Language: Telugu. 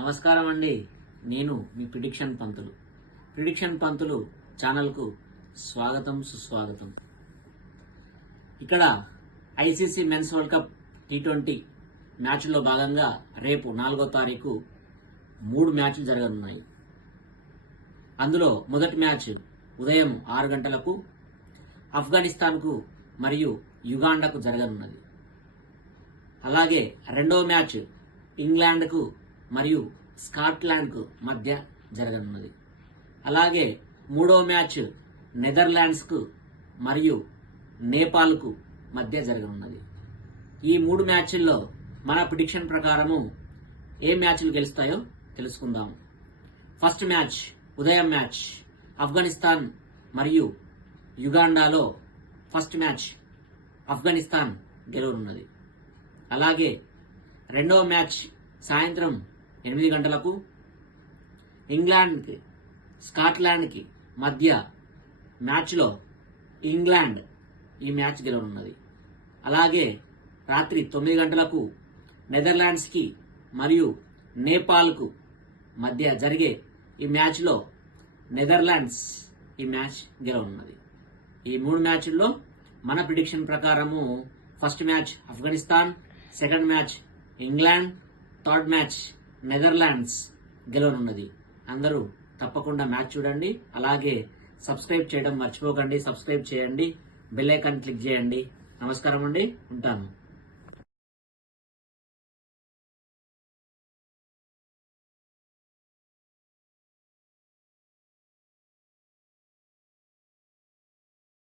నమస్కారం అండి. నేను మీ ప్రిడిక్షన్ పంతులు ఛానల్కు స్వాగతం సుస్వాగతం. ఇక్కడ ICC men's world cup T20 మ్యాచ్లో భాగంగా రేపు 4వ తారీఖు 3 మ్యాచ్లు జరగనున్నాయి. అందులో మొదటి మ్యాచ్ ఉదయం 6 గంటలకు ఆఫ్ఘనిస్తాన్కు మరియు యుగాండాకు జరగనున్నది. అలాగే రెండవ మ్యాచ్ ఇంగ్లాండ్కు మరియు స్కాట్లాండ్కు మధ్య జరగనున్నది. అలాగే మూడవ మ్యాచ్ నెదర్లాండ్స్కు మరియు నేపాల్కు మధ్య జరగనున్నది. ఈ 3 మ్యాచ్ల్లో మన ప్రిడిక్షన్ ప్రకారము ఏ మ్యాచ్లు గెలుస్తాయో తెలుసుకుందాం. ఫస్ట్ మ్యాచ్ ఉదయం మ్యాచ్ ఆఫ్ఘనిస్తాన్ మరియు యుగాండాలో ఫస్ట్ మ్యాచ్ ఆఫ్ఘనిస్తాన్ గెలవనున్నది. అలాగే రెండవ మ్యాచ్ సాయంత్రం 8 గంటలకు ఇంగ్లాండ్కి స్కాట్లాండ్కి మధ్య మ్యాచ్లో ఇంగ్లాండ్ ఈ మ్యాచ్ గెలవనున్నది. అలాగే రాత్రి 9 గంటలకు నెదర్లాండ్స్కి మరియు నేపాల్కు మధ్య జరిగే ఈ మ్యాచ్లో నెదర్లాండ్స్ ఈ మ్యాచ్ గెలవనున్నది. ఈ 3 మ్యాచ్ల్లో మన ప్రిడిక్షన్ ప్రకారము first match Afghanistan, second match England, third match Netherlands గెలవనున్నది. అందరూ తప్పకుండా మ్యాచ్ చూడండి. అలాగే సబ్స్క్రైబ్ చేయడం మర్చిపోకండి. సబ్స్క్రైబ్ చేయండి, బెల్ ఐకాన్ క్లిక్ చేయండి. నమస్కారం అండి, ఉంటాను.